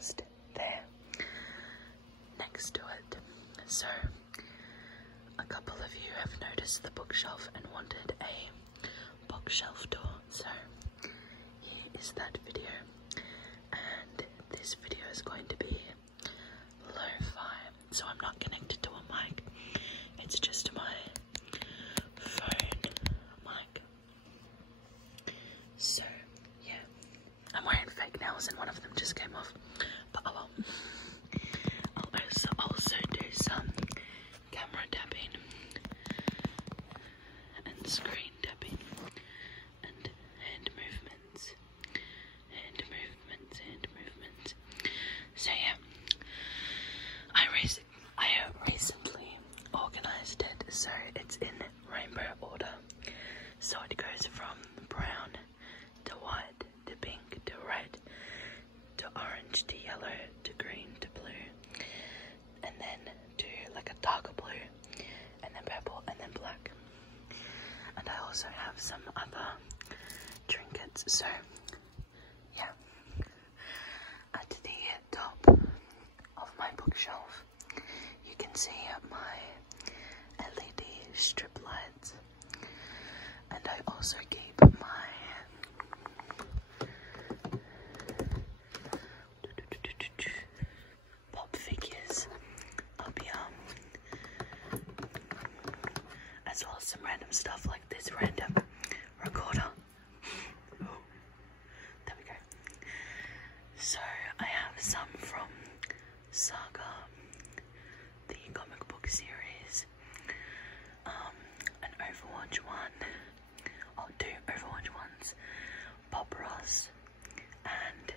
just there next to it. So a couple of you have noticed the bookshelf and wanted a bookshelf tour, so here is that video. And this video is going to be lo-fi, so I'm not connected to a mic, it's just my phone mic. So yeah, I'm wearing fake nails and one of them just came off, but oh well. I'll also do some camera tapping and screen tapping and hand movements. So yeah, I recently organised it so it's in rainbow order. So it goes from brown to white to pink to red to orange to yellow to green to blue, and then to like a darker blue, and then purple, and then black. And I also have some other trinkets. So yeah, at the top of my bookshelf you can see my LED strip lights, and I also keep my pop figures up here, as well as some random stuff like this random recorder. Ooh, there we go. So I have some from Saga, the comic book series, an Overwatch one, or two Overwatch ones, Bob Ross, and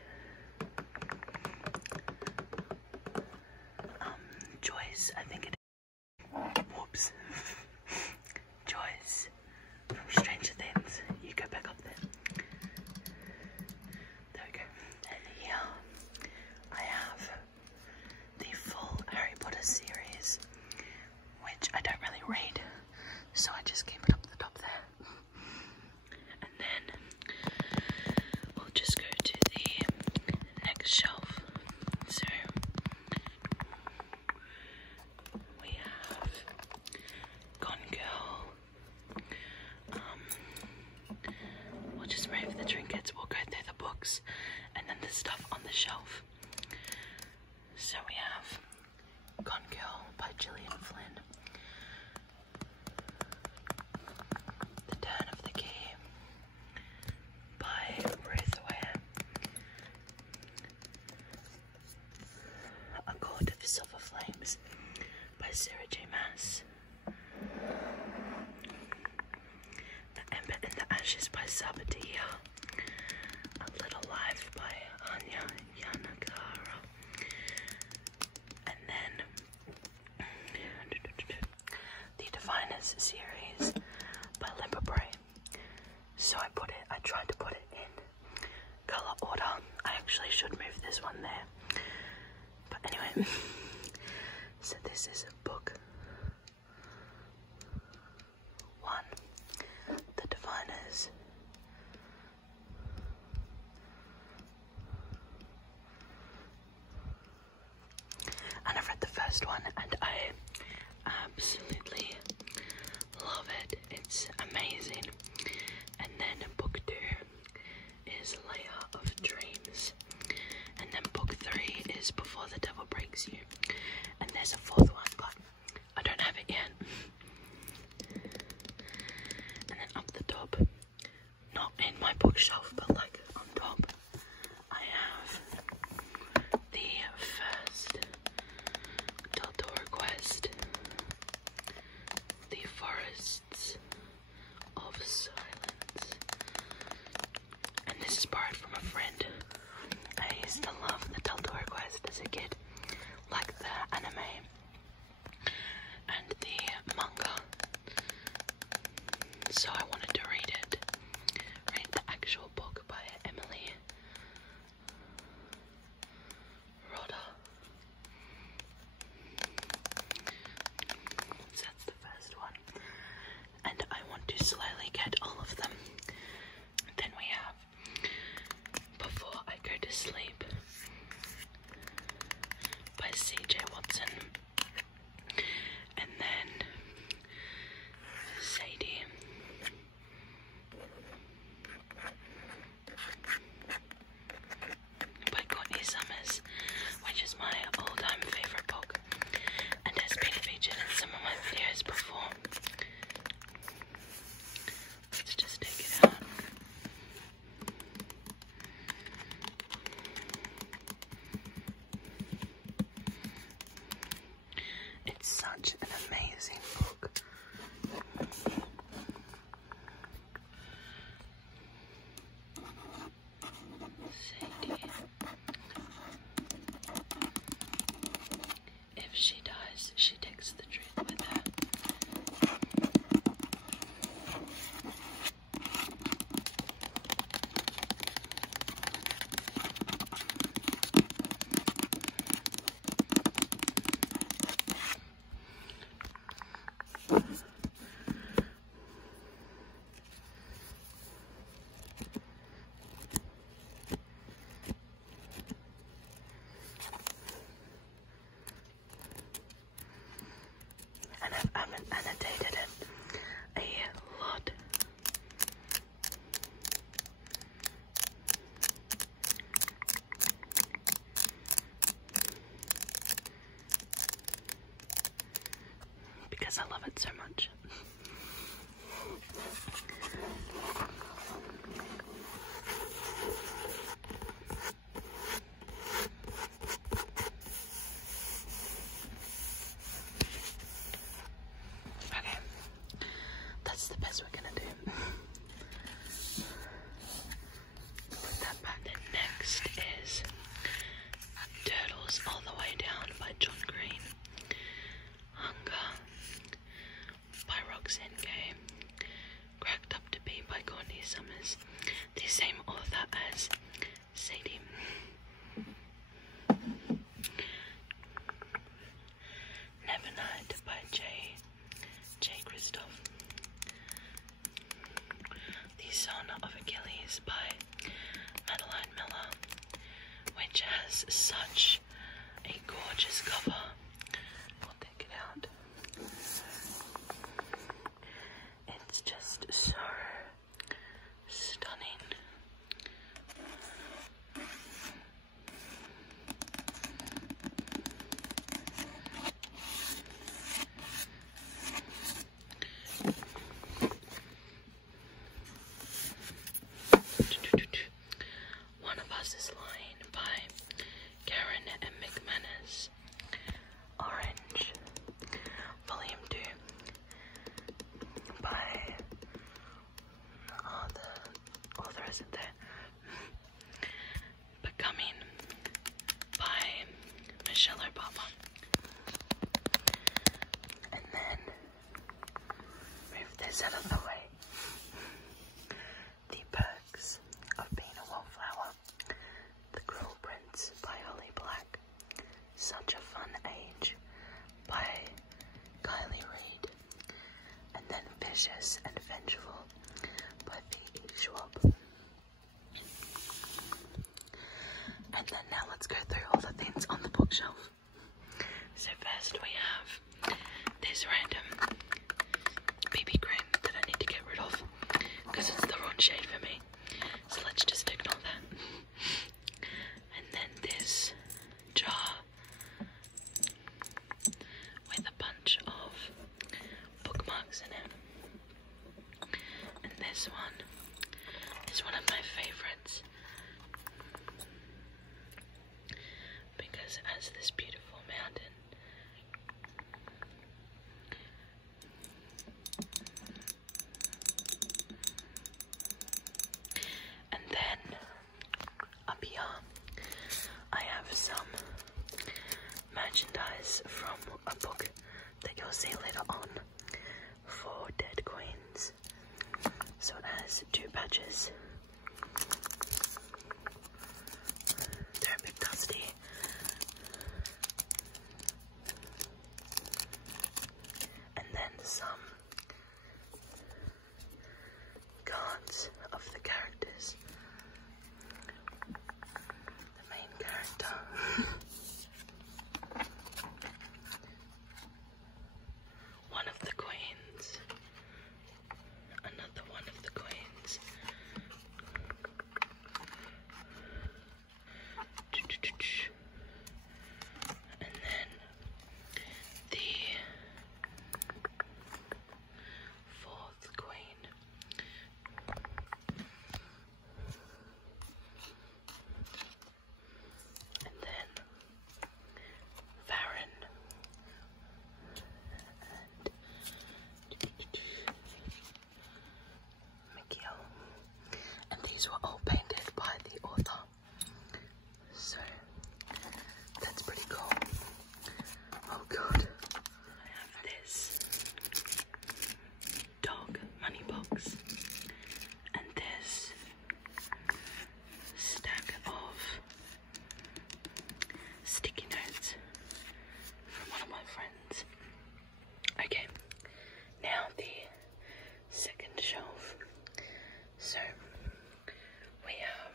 Joyce, I think it is. Whoops. Joyce from Stranger Things. You go back up there. There we go. And here I have the full Harry Potter series, which I don't really read, so I just keep it up the top there. And then we'll just go to the next shelf. So we have Gone Girl. We'll just remove the trinkets, we'll go through the books and then the stuff on the shelf. So we have Gone Girl by Gillian Flynn, The Turn of the Key by Ruth Ware, A Court of Silver Flames by Sarah J. Maas, The Ember in the Ashes by Sabatia, A Little Life by Anya Yanagara, and then the Diviners series by Limber Bray. So I tried to put it in colour order. I actually should move this one there, but anyway. So this is book 1, The Diviners. And I've read the first one and I absolutely love it. It's amazing. And then book 2 is Layer of Dreams. And then book 3 is Before the Devil Breaks You. And there's a 4th one, but I don't have it yet. And then up the top, not in my bookshelf, but like on top, I have the first Telltale Quest, The Forests of Silence. And this is borrowed from a friend. I used to love the Telltale Quest as a kid, like the anime and the manga. So I wanted to read the actual book by Emily Rodda. So that's the first one. And I want to slowly get all of them. Then we have Before I Go to Sleep my all-time favourite book and has been featured in some of my videos before. Let's just take it out. It's such an amazing book. Sadie. If she dies, she takes the truth with her. And I've annotated it a lot. Because I love it so much. Okay, that's the best we're gonna do. Put that back. Then next is Turtles All the Way Down by John Green. Hunger by Roxanne Gay. Cracked Up to Be by Courtney Summers. The same author as Sadie. Never Night by J. Christoph. The Son of Achilles by Madeline Miller, which has such a gorgeous cover. I'll take it out. It's just so stunning. One of Us is Lying by Karen and McManus. Orange, Volume 2 by, oh, the author isn't there. Becoming by Michelle Obama. And then move this out of the way. The Perks of Being a Wallflower. The Cruel Prince by Holly Black. Such a Fun Age by Kylie Reid. And then Vicious and Vengeful by V.E. Schwab. And then now let's go through all the things on the bookshelf. So first we have this random BB cream that I need to get rid of because it's the wrong shade for me. So let's just ignore that. And then this jar with a bunch of bookmarks in it. And this one is one of my favorites because it has this beautiful mountain. And then up here I have some merchandise from a book that you'll see later on for Dead Queens. So it has 2 patches. They're a bit dusty. And then some cards of the characters. The main character. One of the queens. Another one of the queens. sticky notes from one of my friends. Okay, now the second shelf. So we have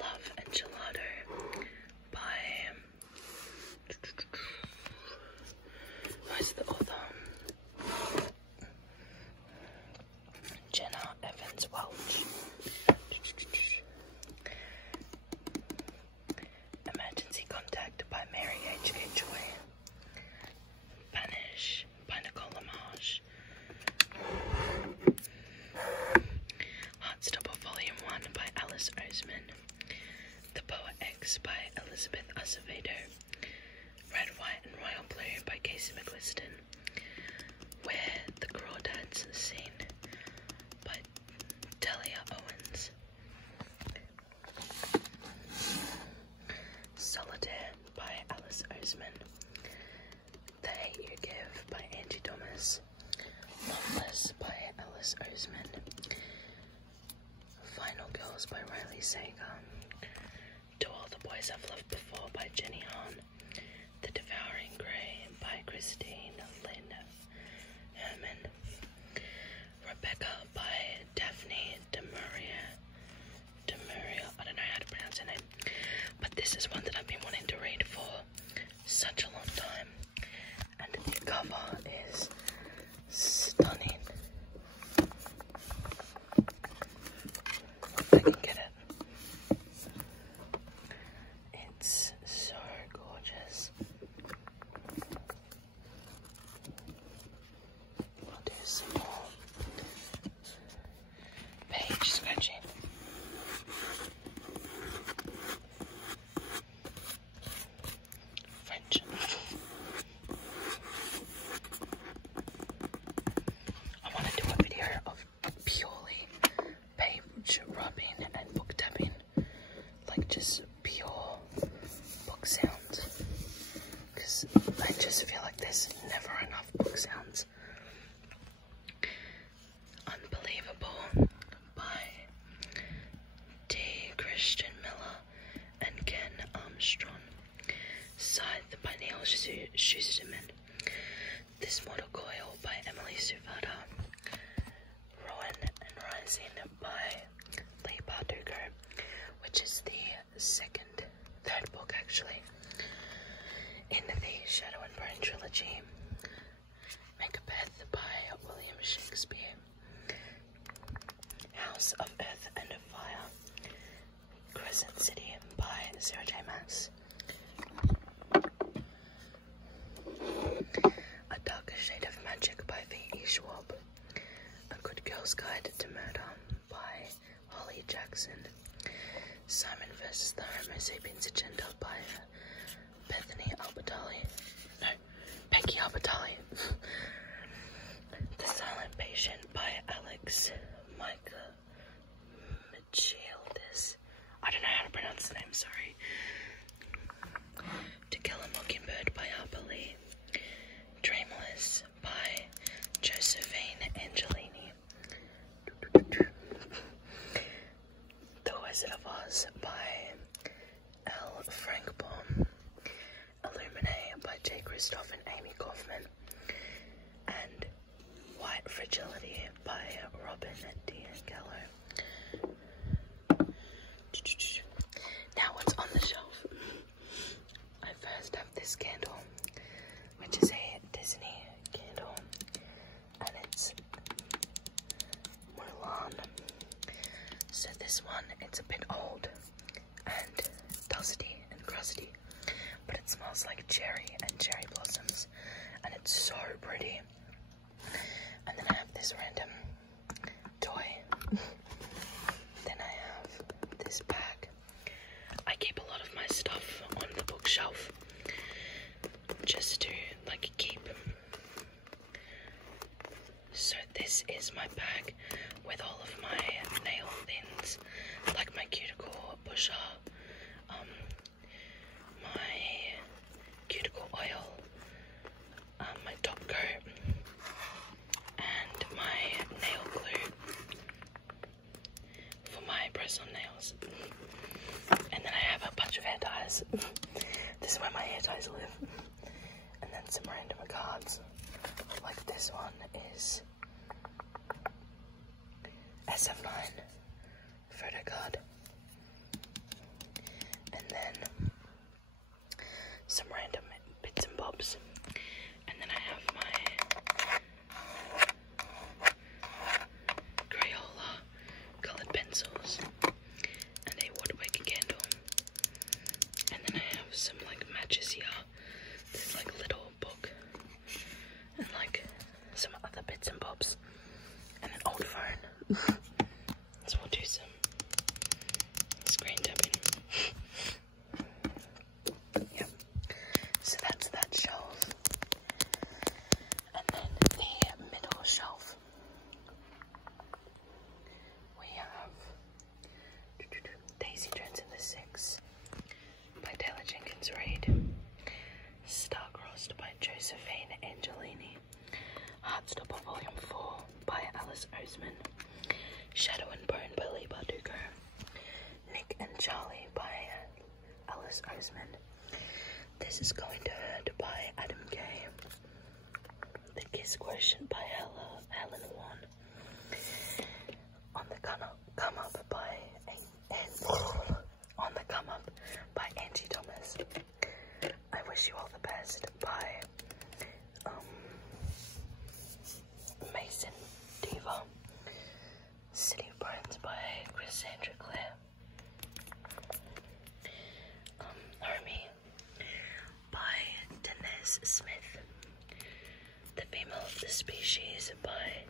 Love and Gelato by who's the author? Jenna Evans Welch. Emergency Contact by Mary H.A. Joy. Banish by Nicole Lamage. Heartstopper Volume 1 by Alice Oseman. The Boa X by Elizabeth Acevedo. Red, White and Royal Blue by Casey McQuiston. Where the Crawdads Scene by Delia Owens. Solitaire by Alice Oseman. The Hate You Give by Angie Thomas. Loveless by Alice Oseman. Final Girls by Riley Sager. To All the Boys I've Loved Before by Jenny Hahn. The Devouring Grey by Christine Lynn Herman. Rebecca by Daphne Demuria. I don't know how to pronounce her name, but this is one that I've been wanting to read for such a long time, and the cover is stunning. If I can get it. It's so gorgeous. I'll do some more page scratching. French. I want to do a video of purely page rubbing and book tapping, like just pure book sounds, because I just feel like there's never enough book sounds. Unbelievable by T. Christian Miller and Ken Armstrong. Scythe by Neil Schusterman. This Mortal Coil by Emily Suvada. Ruin and Rising by Leigh Bardugo, which is the third book actually, in the Shadow and Bone trilogy. Macbeth by William Shakespeare. House of Earth and of Fire. Crescent City by Sarah J. Maas. A Darker Shade of Magic by V.E. Schwab. A Good Girl's Guide to Murder by Holly Jackson. Simon vs. the Homo Sapiens Agenda by Bethany Albertalli. No, Becky Albertalli. The Silent Patient by Alex Micah Michildis. I don't know how to pronounce the name, sorry. To Kill a Mockingbird by Harper Lee. Dreamless by Josephine Angelini. The Wizard of Oz by L. Frank Baum. Illuminate by J. Christoph and Amy Kaufman. And White Fragility by Robin D'Angelo. Now what's on the shelf? I first have this candle, which is a Disney candle, and it's Mulan. So this one, it's a bit old and dusty and crusty, but it smells like cherry and cherry blossoms, and it's so pretty. And then I have this random toy. Then I have this bag. I keep a lot of my stuff on the bookshelf just to like keep. So this is my bag with all of my nail things, like my cuticle pusher, my cuticle oil, my top coat, and my nail glue for my press-on nails. This is where my hair ties live. And then some random cards. Like this one is SF9 photo card. And then some random bits and bobs. And then I have my Crayola coloured pencils and a woodwick candle. And then I have some like matches here. There's like a little book and like some other bits and bobs and an old phone. So we'll do some screen tapping. Yep. So that's that shelf. And then the middle shelf. We have Daisy Jones and the Six by Taylor Jenkins Reid. Star-Crossed by Josephine Angelini. Heartstopper Volume 4 by Alice Oseman. Shadow and Bone by Leigh Bardugo. Nick and Charlie by Alice Oseman. This is Going to Hurt by Adam Kay. The Kiss Quotient by Helen Wan. On the Come Up by Angie Thomas. I Wish You All the Best by Mason Diva. City of Bones by Cassandra Clare. Homie by Denise Smith. The Female of the Species by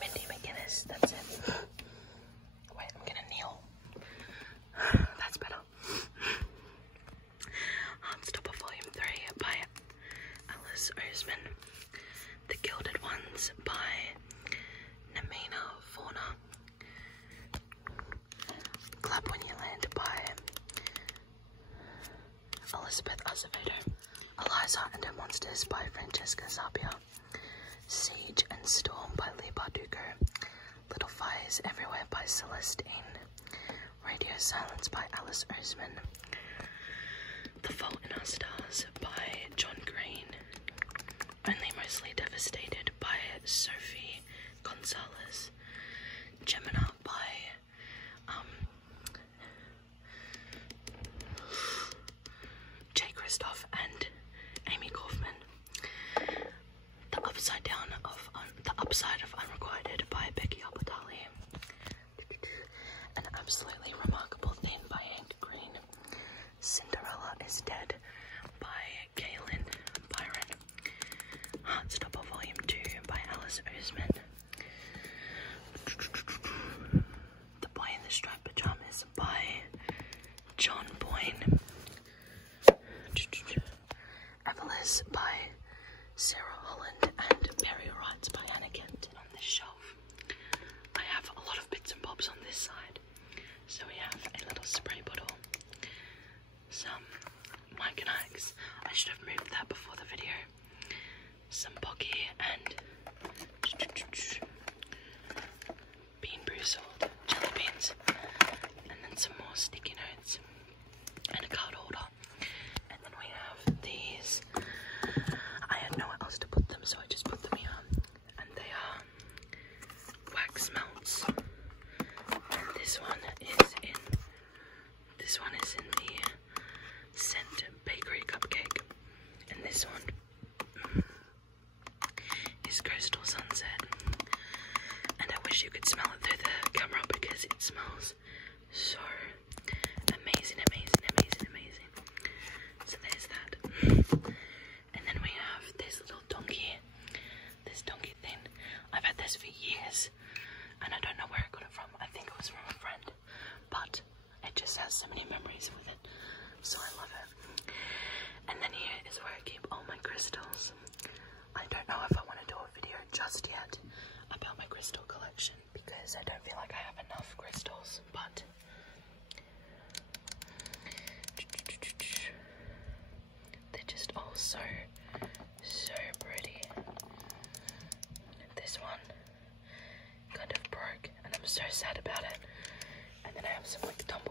Mindy McGuinness. That's it. Wait, I'm gonna kneel. That's better. Heartstopper Volume 3 by Alice Oseman. The Gilded Ones by Namina Fauna. Clap When You Land by Elizabeth Azevedo. Eliza and Her Monsters by Francesca Zapia. Siege and Storm by Leigh Bardugo. Little Fires Everywhere by Celestine. Radio Silence by Alice Oseman. The Fault in Our Stars by John Green. Only Mostly Devastated by Sophie Gonzalez. Gemini by Jay Kristoff and Amy Kaufman. The Upside of Unrequited by Becky Albertalli. An Absolutely Remarkable Thing by Hank Green. Cinderella is Dead by Kaylin Byron. Heartstopper Volume 2 by Alice Oseman. The Boy in the Striped Pajamas by John Boyne. Everless by Sarah Holland and Burial Rights by Anna Kent. On this shelf I have a lot of bits and bobs on this side. So we have a little spray bottle, some Mike and Ike's. I should have moved that before the video. Some Pocky and Bean Boozled jelly beans, and then some more sticky notes and a card holder. And then we have these. I had nowhere else to put them, so I just put them here. And they are wax melts. And this one is in the scent bakery cupcake. And this one is Coastal Sunset. And I wish you could smell it through the camera because it smells so amazing. So there's that. And then we have this little donkey thing. I've had this for years and I don't know where I got it from. I think it was from a friend, but it just has so many memories with it, so I love it. And then here is where I keep all my crystals. I don't know if I want to do a video just yet about my crystal collection because I don't feel like I have enough crystals, but they're just all so pretty. This one kind of broke and I'm so sad about it. And then I have some like tumbler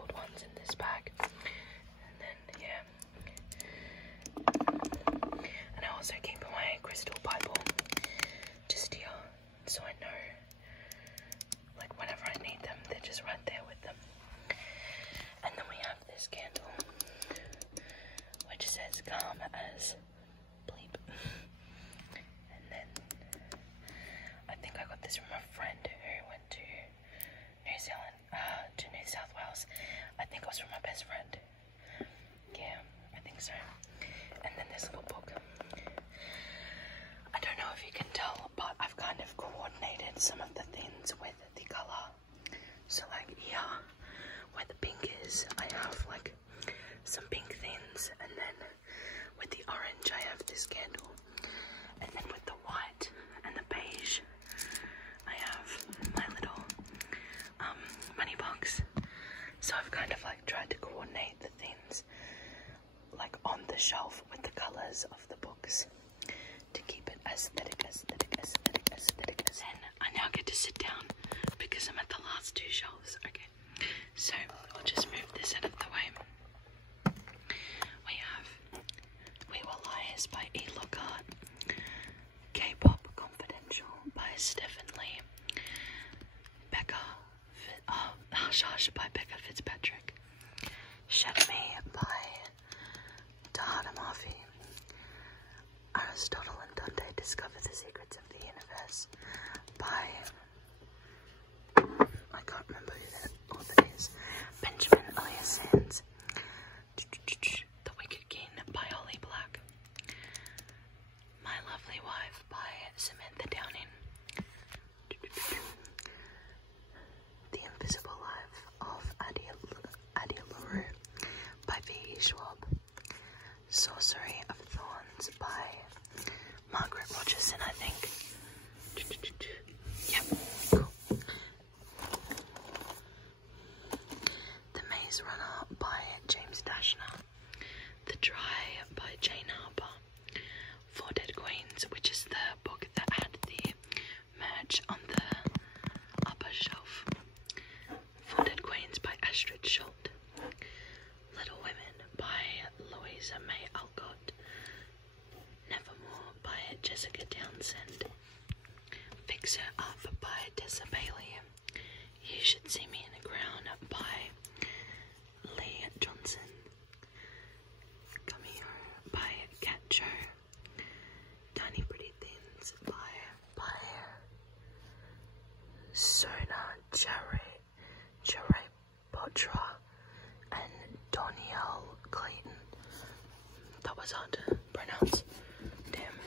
I think it was from my best friend. Yeah, I think so. And then this little book. I don't know if you can tell, but I've kind of coordinated some of the things with the colour. So like here, where the pink is, I have like some pink things, and then with the orange I have this candle, and then with the white and the beige I have my little money box. So I've kind of like tried to coordinate the things like on the shelf with the colours of the books to keep it aesthetic. Then I now get to sit down because I'm at the last two shelves. Okay, so I'll just move this out of the way. We have We Were Liars by E. Lockhart, K-Pop Confidential by Stephen Leigh, Hush Hush by Becca Fitzpatrick, Shadow Me by Tahada Murphy, Aristotle and Dante Discover the Secrets of the Universe by, I can't remember who that author is, Benjamin Elias Sands, The Wicked King by Holly Black, My Lovely Wife by Samantha Downing, The Invisible Life of Adia LaRue by V.E. Schwab, Sorcery of Thorns by Margaret Rogerson, I think. Yep, cool. The Maze Runner by James Dashner, The Dry by Jane Harper, Four Dead Queens, which is the book that had the merch on the upper shelf, Four Dead Queens by Astrid Schult, Little Women by Louisa May Alcott, Nevermore by Jessica Townsend, Fix Her Up by Tessa Bailey, You Should See Me in a Crown by Leigh Johnson, Come Here by Kat Jo, Tiny Pretty Things by Sona Jarre Potra and Donielle Clayton. That was hard to pronounce. Damn.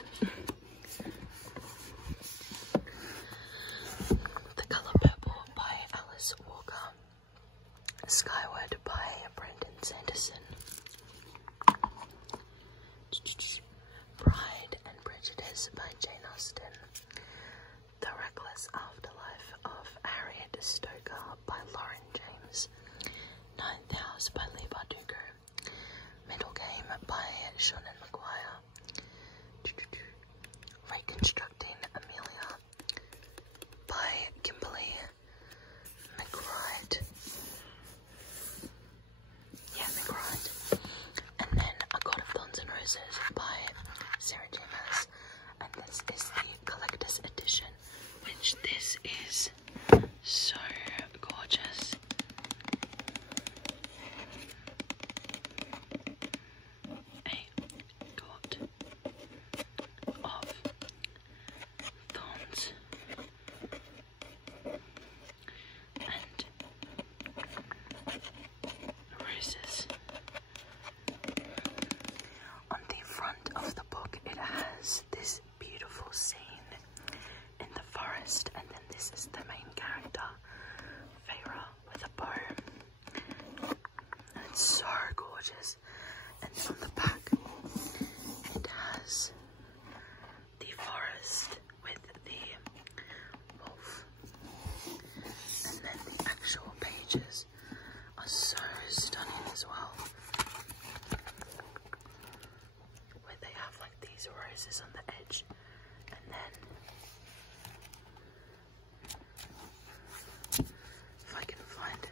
The Colour Purple by Alice Walker, Skyward by Brandon Sanderson, Pride and Prejudice by Jane Austen, The Reckless Afterlife of Harriet Stoker by Lauren James, Ninth House by Leigh Bardugo, Middle Game by Shannon Maguire, Reconstructing Amelia by Kimberly McBride. McBride. And then A God of Thorns and Roses by Sarah J. Maas. And this is the collector's edition, which this is so gorgeous. A God of Thorns and Roses. On the front of the book it has this beautiful scene in the forest, and then this is the main character, Feyre, with a bow, and it's so gorgeous. And then on the back it has the forest with the wolf, and then the actual pages are so stunning as well, where they have like these roses on the edge, and then if I can find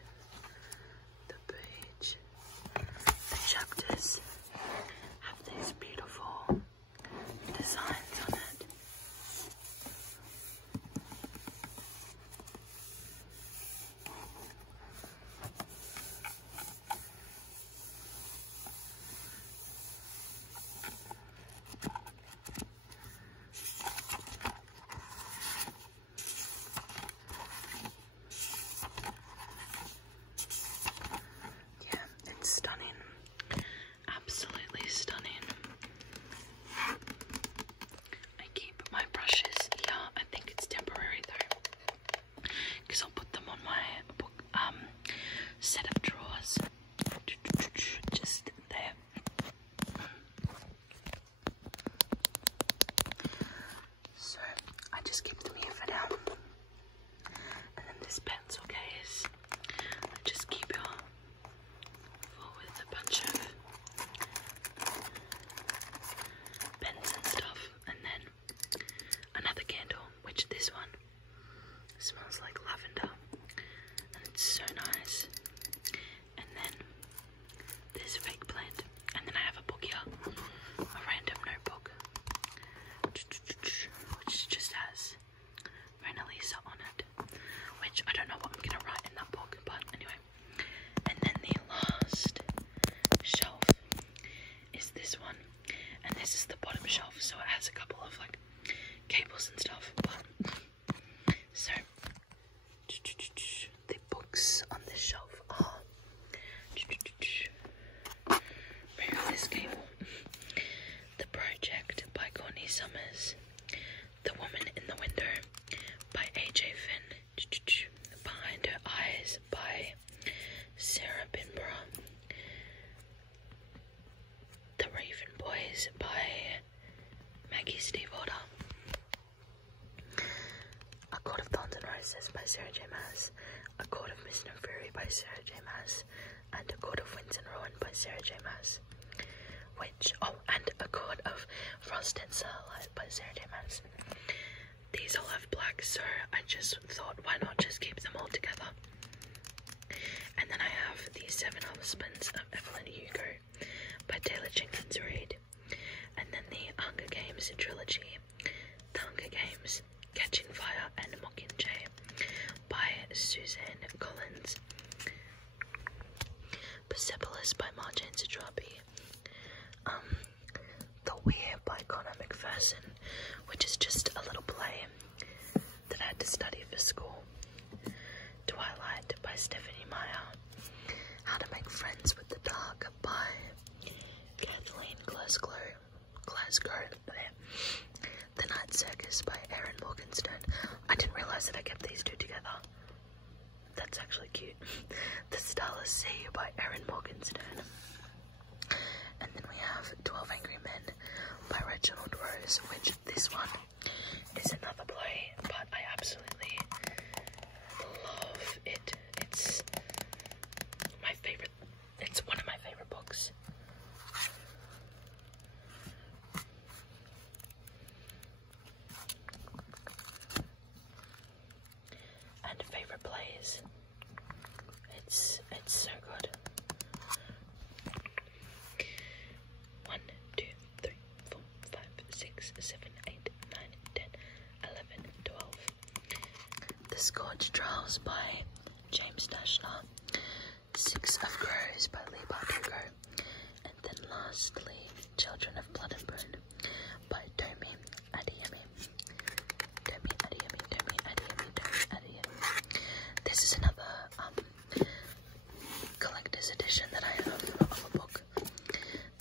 the page, the chapters, Remove this cable. The Project by Courtney Summers. The Woman in the Window by AJ Finn. Behind Her Eyes by Sarah Binborough. The Raven Boys by Maggie Stiefvater. A Court of Thorns and Roses by Sarah J. Maas. A Court of Mist and Fury by Sarah J. Maas. And A Court of Winds and Ruin by Sarah J. Maas. And A Court of Frost and Starlight by Sarah J. Maas. These all have black, so I just thought, why not just keep them all together? And then I have The Seven Husbands of Evelyn Hugo by Taylor Jenkins Reid. And then the Hunger Games trilogy, The Hunger Games, Catching Fire and Mockingjay by Suzanne Collins. Persepolis by Marjane Satrapi. The Weir by Connor McPherson, which is just a little play that I had to study for school. Twilight by Stephanie Meyer. How to Make Friends with the Dark by Kathleen Glasgow. The Night Circus by Erin Morgenstern. I didn't realise that I kept these two together. That's actually cute. The Starless Sea by Erin Morgenstern. And then we have 12 Angry Men by Reginald Rose, which this one is another play, but I absolutely love it. It's my favourite. It's one of my favourite books. And favourite plays. It's so good. 1, 2, 3, 4, 5, 6, 7, 8, 9, 10, 11, 12. The Scorch Trials by James Dashner. 6 of Crows by Leigh Bardugo. And then lastly, Children of Blood and Bone by Tomi Adeyemi. This is another collector's edition that I have of a book.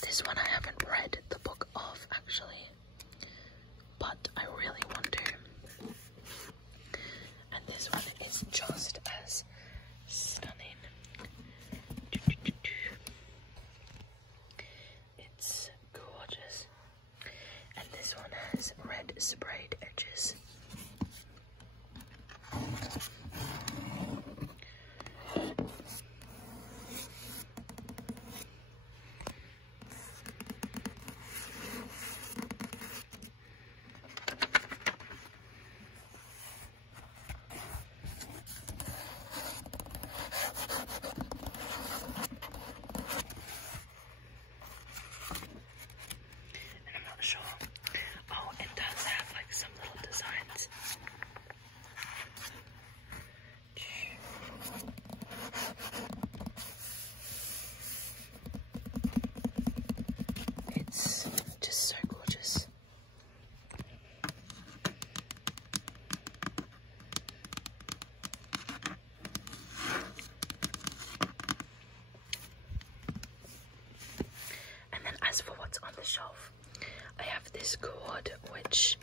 This one I haven't read the book of actually, but I really want to. And this one is just as stunning. It's gorgeous. And this one has red sprayed edges. Sure. Oh, it does have like some little designs. It's just so gorgeous. And then as for what's on the shelf, I have this cord, which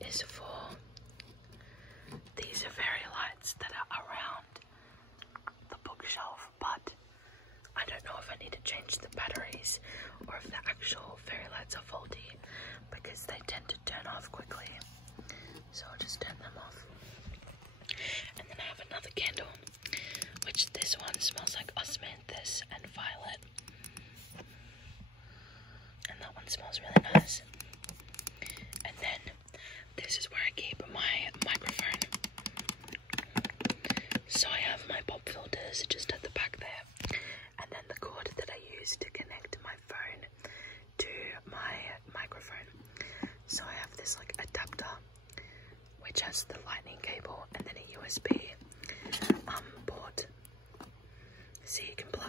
is for these fairy lights that are around the bookshelf, but I don't know if I need to change the batteries or if the actual fairy lights are faulty, because they tend to turn off quickly. So I'll just turn them off. And then I have another candle, which this one smells like osmanthus and violet. And that one smells really nice. And then this is where I keep my microphone. So I have my pop filters just at the back there. And then the cord that I use to connect my phone to my microphone. So I have this like adapter, which has the lightning cable and then a USB port. So you can plug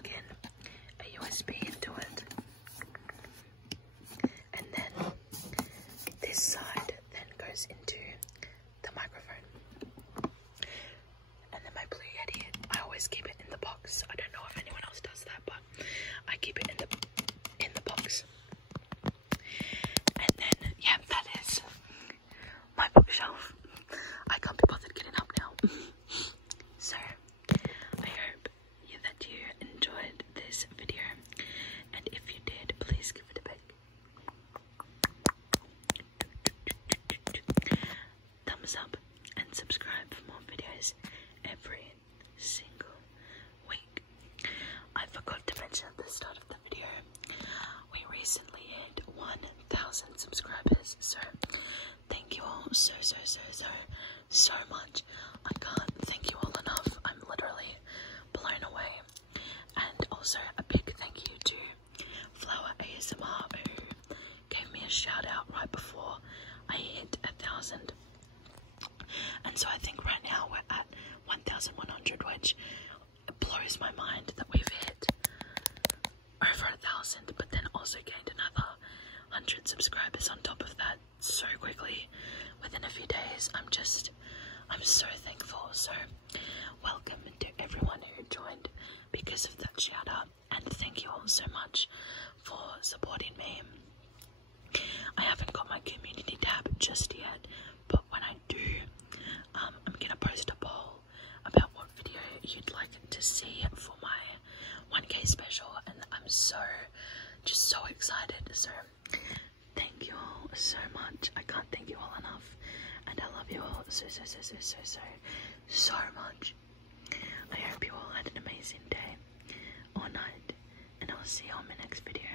start of the video, we recently hit 1,000 subscribers, so thank you all so much. I can't thank you all enough. I'm literally blown away. And also a big thank you to Flower ASMR, who gave me a shout out right before I hit 1,000. And so I think right now we're at 1,100, which blows my mind that we've hit over 1,000, but then also gained another 100 subscribers on top of that so quickly within a few days. I'm so thankful. So welcome to everyone who joined because of that shout out, and thank you all so much for supporting me. I haven't got my community tab just yet, but when I do, I'm gonna post a poll about what video you'd like to see for my 1K special, and I'm just so excited. So thank you all so much. I can't thank you all enough, and I love you all so much. I hope you all had an amazing day or night, and I'll see you on my next video.